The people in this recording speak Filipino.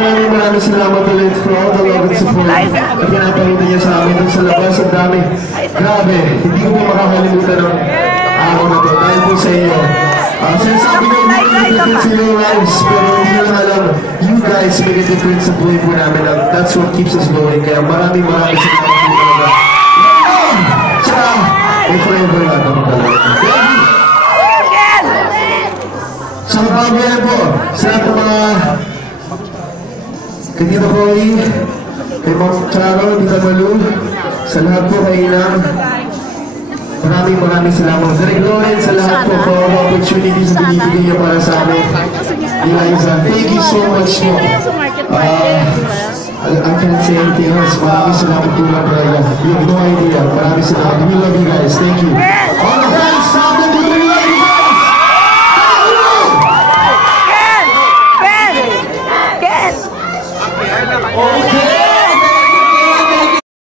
maraming salamat ulit for all the love and support na pinapakita niya sa amin dun sa labas. Ang dami. Grabe, hindi ko po makakalimutan ng araw na to dahil po sa inyo. Sinasabi ko, hindi ko difference in your lives, pero hindi lang alam, you guys make a difference sa buhay po namin. That's what keeps us going. Kaya maraming salamat po talaga. Tsaka, may forever lang ako talaga. Sa bago yan po, sa lahat ng mga Kanina Cory, kay Ma'am Charo, Tita Malu, sa lahat po kay Inang, maraming salamat. Direk Lawrence, sa lahat po for all the opportunities na binibigay niya para sa amin. Eliza, thank you so much po. I can't say anything else. Maraming salamat po lang talaga. You have no idea. Maraming salamat. We love you guys. Thank you.